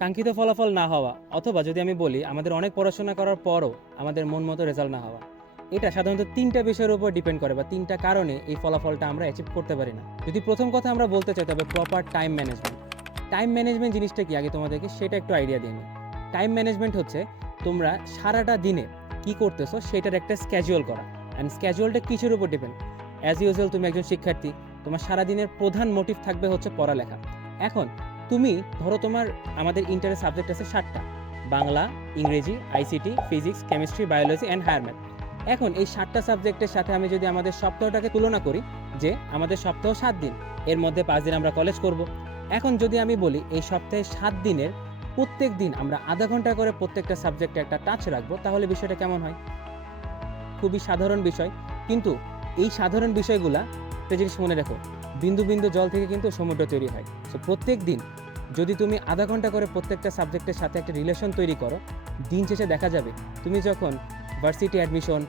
কাঙ্ক্ষিত ফলাফল না হওয়া, অথবা যদি আমি বলি আমাদের অনেক পড়াশোনা করার পরও আমাদের মন মতো রেজাল্ট না হওয়া, এটা সাধারণত তিনটা বিষয়ের উপর ডিপেন্ড করে বা তিনটা কারণে এই ফলাফলটা আমরা অ্যাচিভ করতে পারি না। যদি প্রথম কথা আমরা বলতে চাই, তবে proper time management time management জিনিসটা কি? আগে তোমাদেরকে সেটা একটু আইডিয়া দিই টাইম ম্যানেজমেন্ট হচ্ছে তোমরা সারাটা দিনে কি করতেছো সেটার একটা স্ক্যাজুয়াল করা। অ্যান্ড স্ক্যাজুয়ালটা কিসের উপর ডিপেন্ড অ্যাজ ইউজুয়াল তুমি একজন শিক্ষার্থী, তোমার সারাদিনের প্রধান মোটিভ থাকবে হচ্ছে পড়ালেখা। এখন তুমি ধরো তোমার আমাদের ইন্টারের সাবজেক্ট আছে সাতটা। বাংলা, ইংরেজি ICT physics chemistry biology and higher math এখন এই সাতটা সাবজেক্টের সাথে আমি যদি আমাদের সপ্তাহটাকে তুলনা করি যে আমাদের সপ্তাহ সাত দিন, এর মধ্যে পাঁচ দিন আমরা কলেজ করব। এখন যদি আমি বলি এই সপ্তাহে সাত দিনের প্রত্যেক দিন আমরা আধা ঘণ্টা করে প্রত্যেকটা সাবজেক্টে একটা টাচ রাখব, তাহলে বিষয়টা কেমন হয়? খুবই সাধারণ বিষয়। কিন্তু এই সাধারণ বিষয়গুলা, একটা জিনিস মনে রাখো, বিন্দু বিন্দু জল থেকে কিন্তু সমুদ্র তৈরি হয়। সো প্রত্যেক দিন যদি তুমি আধা ঘণ্টা করে প্রত্যেকটা সাবজেক্টের সাথে একটা রিলেশন তৈরি করো, দিন শেষে দেখা যাবে তুমি যখন ভার্সিটি অ্যাডমিশন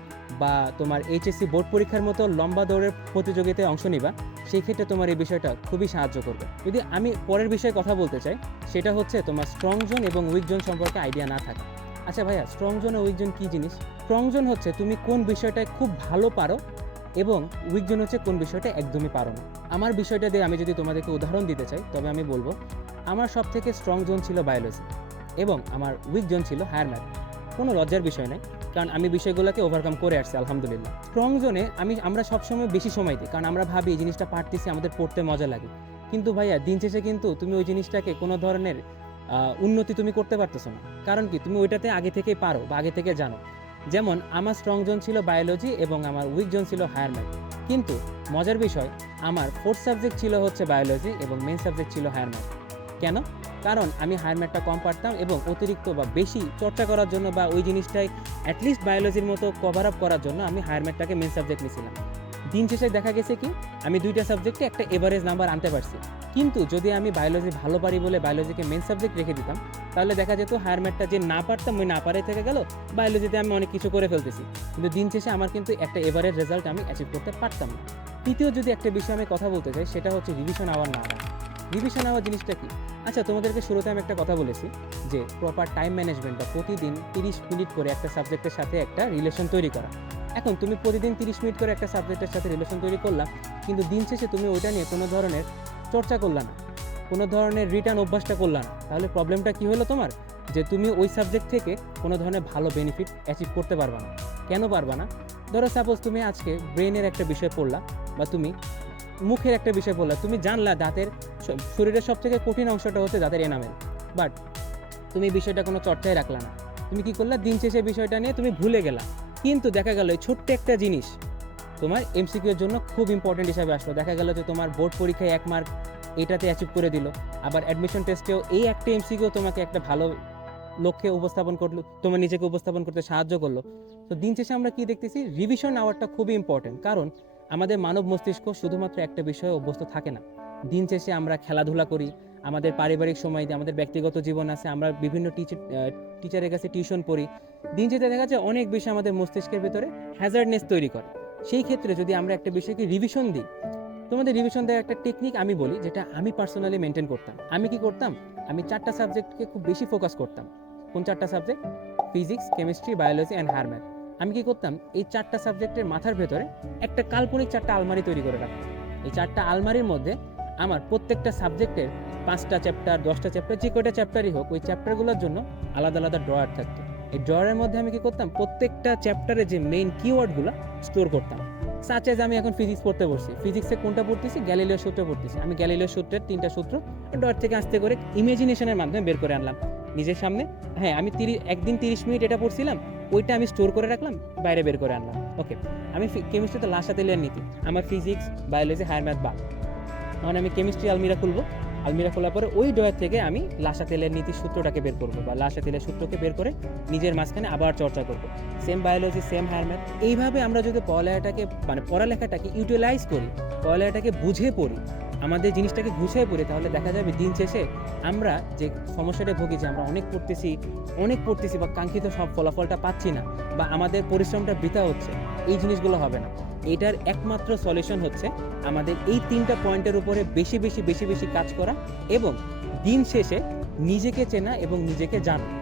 বা তোমার এইচএসসি বোর্ড পরীক্ষার মতো লম্বা দৌড়ের প্রতিযোগিতায় অংশ নিবা, সেই ক্ষেত্রে তোমার এই বিষয়টা খুবই সাহায্য করবে। যদি আমি পরের বিষয়ে কথা বলতে চাই, সেটা হচ্ছে তোমার স্ট্রং জোন এবং উইক জোন সম্পর্কে আইডিয়া না থাকা। আচ্ছা ভাইয়া স্ট্রং জোন ও উইক জোন কী জিনিস? স্ট্রং জোন হচ্ছে তুমি কোন বিষয়টায় খুব ভালো পারো এবং উইক জোন হচ্ছে কোন বিষয়টা একদমই পারো না। আমার বিষয়টা দিয়ে আমি যদি তোমাদেরকে উদাহরণ দিতে চাই, তবে আমি বলব, আমার সব থেকে স্ট্রং জোন ছিল বায়োলজি এবং আমার উইক জোন ছিল হায়ার ম্যাথ কোনো লজ্জার বিষয় নয় কারণ আমি বিষয়গুলোকে ওভারকাম করে আসছি, আলহামদুলিল্লাহ। স্ট্রং জোনে আমি, আমরা সবসময় বেশি সময় দিই, কারণ আমরা ভাবি এই জিনিসটা পারতেছি, আমাদের পড়তে মজা লাগে। কিন্তু ভাইয়া, দিন শেষে কিন্তু তুমি ওই জিনিসটাকে কোনো ধরনের উন্নতি তুমি করতে পারতেছো না। কারণ কি? তুমি ওইটাতে আগে থেকেই পারো বা আগে থেকে জানো। যেমন আমার স্ট্রং জোন ছিল বায়োলজি এবং আমার উইক জোন ছিল হায়ার ম্যাথ কিন্তু মজার বিষয়, আমার ফোর্থ সাবজেক্ট ছিল হচ্ছে বায়োলজি এবং মেন সাবজেক্ট ছিল হায়ার ম্যাথ কেন? কারণ আমি হায়ার ম্যাথটা কম পারতাম এবং অতিরিক্ত বা বেশি চর্চা করার জন্য বা ওই জিনিসটাই অ্যাটলিস্ট বায়োলজির মতো কভার আপ করার জন্য আমি হায়ার ম্যাথটাকে মেন সাবজেক্ট নিয়েছিলাম দিন শেষে দেখা গেছে কি, আমি দুইটা সাবজেক্টে একটা এভারেজ নাম্বার আনতে পারছি। কিন্তু যদি আমি বায়োলজি ভালো পারি বলে বায়োলজিকে মেন সাবজেক্ট রেখে দিতাম, তাহলে দেখা যেত হায়ার ম্যাথটা যে না পারতাম ওই না পারে থেকে গেল বায়োলজিতে আমি অনেক কিছু করে ফেলতেছি। কিন্তু দিন শেষে আমার কিন্তু একটা এভারেজ রেজাল্ট আমি অ্যাচিভ করতে পারতাম না। তৃতীয় যদি একটা বিষয় আমি কথা বলতে চাই, সেটা হচ্ছে রিভিশন আওয়ার না রিভিশন আওয়ার জিনিসটা কি? আচ্ছা তোমাদেরকে শুরুতে আমি একটা কথা বলেছি যে প্রপার টাইম ম্যানেজমেন্ট বা প্রতিদিন তিরিশ মিনিট করে একটা সাবজেক্টের সাথে একটা রিলেশন তৈরি করা। এখন তুমি প্রতিদিন তিরিশ মিনিট করে একটা সাবজেক্টের সাথে রিলেশন তৈরি করলাম কিন্তু দিন শেষে তুমি ওইটা নিয়ে কোনো ধরনের চর্চা করলা না, কোনো ধরনের রিটার্ন অভ্যাসটা করলা না। তাহলে প্রবলেমটা কি হলো তোমার? যে তুমি ওই সাবজেক্ট থেকে কোনো ধরনের ভালো বেনিফিট অ্যাচিভ করতে পারবা না। কেন পারবা না? ধরো সাপোজ তুমি আজকে ব্রেনের একটা বিষয় পড়লা বা তুমি মুখের একটা বিষয় পড়লা, তুমি জানলা দাঁতের শরীরের সব থেকে কঠিন অংশটা হচ্ছে দাঁতের এনামেল বাট তুমি বিষয়টা কোনো চর্চায় রাখলা না। তুমি কি করলা? দিন শেষে বিষয়টা নিয়ে তুমি ভুলে গেলা। কিন্তু দেখা গেল ছোট্ট একটা জিনিস তোমার এমসিকিউ এর জন্য খুব ইম্পর্টেন্ট হিসাবে আসলো। দেখা গেল যে তোমার বোর্ড পরীক্ষায় এক মার্ক এটাতে অ্যাচিভ করে দিল। আবার অ্যাডমিশন টেস্টেও এই একটা এমসিকিউ তোমাকে একটা ভালো লক্ষ্যে উপস্থাপন করল, তোমার নিজেকে উপস্থাপন করতে সাহায্য করল। তো দিন শেষে আমরা কি দেখতেছি? রিভিশন আওয়ারটা খুবই ইম্পর্টেন্ট কারণ আমাদের মানব মস্তিষ্ক শুধুমাত্র একটা বিষয়ে অভ্যস্ত থাকে না। দিন শেষে আমরা খেলাধুলা করি আমাদের পারিবারিক সময় দিয়ে আমাদের ব্যক্তিগত জীবন আছে, আমরা বিভিন্ন টিচার টিচারের কাছে টিউশন পড়ি। দিন যেতে দেখা যায় অনেক বিষয় আমাদের মস্তিষ্কের ভিতরে হ্যাজার্ডনেস তৈরি করে। সেই ক্ষেত্রে যদি আমরা একটা বিষয়কে রিভিশন দিই, তোমাদের রিভিশন দেওয়ার একটা টেকনিক আমি বলি, যেটা আমি পার্সোনালি মেনটেন করতাম। আমি কি করতাম? আমি চারটা সাবজেক্টকে খুব বেশি ফোকাস করতাম। কোন চারটা subject physics chemistry biology and higher math আমি কি করতাম? এই চারটা সাবজেক্টের মাথার ভেতরে একটা কাল্পনিক চারটা আলমারি তৈরি করে রাখতাম। এই চারটা আলমারির মধ্যে আমার প্রত্যেকটা সাবজেক্টের পাঁচটা চ্যাপ্টার, দশটা চ্যাপ্টার, যে কয়টা চ্যাপ্টারই হোক, ওই চ্যাপ্টারগুলোর জন্য আলাদা আলাদা ড্রয়ার থাকতো। এই ড্রয়ারের মধ্যে আমি কি করতাম? প্রত্যেকটা চ্যাপ্টারে যে মেইন কিওয়ার্ডগুলো স্টোর করতাম। সাচ এজ আমি এখন ফিজিক্স পড়তে বসছি। ফিজিক্সে কোনটা পড়তেছি? গ্যালিলিও সূত্র পড়তেছি। আমি গ্যালিলিও সূত্রের তিনটা সূত্র ডট থেকে আস্তে করে ইমাজিনেশনের মাধ্যমে বের করে আনলাম। নিজের সামনে হ্যাঁ আমি তিরিশ, একদিন তিরিশ মিনিট এটা পড়ছিলাম, ওইটা আমি স্টোর করে রাখলাম, বাইরে বের করে আনলাম। ওকে আমি কেমিস্ট্রিতে লাসা তেলের নীতি। আমার ফিজিক্স বায়োলজি হায়ার ম্যাথ বা মানে আমি কেমিস্ট্রি আলমিরা খুলবো। আলমিরা খোলার পরে ওই ডয়ার থেকে আমি লাসা তেলের নীতি সূত্রটাকে বের করব বা লাসা তেলের সূত্রকে বের করে নিজের মাঝখানে আবার চর্চা করব। Same biology same higher math এইভাবে আমরা যদি পড়ালেখাটাকে মানে পড়ালেখাটাকে ইউটিলাইজ করি, পড়ালেখাটাকে বুঝে পড়ি, আমাদের জিনিসটাকে গুছিয়ে পড়ি, তাহলে দেখা যাবে দিন শেষে আমরা যে সমস্যাটা ভুগি, যে আমরা অনেক পড়তেছি অনেক পড়তেছি বা কাঙ্ক্ষিত সব ফলাফলটা পাচ্ছি না বা আমাদের পরিশ্রমটা বৃথা হচ্ছে, এই জিনিসগুলো হবে না। এটার একমাত্র সলিউশন হচ্ছে আমাদের এই তিনটা পয়েন্টের উপরে বেশি বেশি বেশি বেশি কাজ করা এবং দিন শেষে নিজেকে চেনা এবং নিজেকে জানা।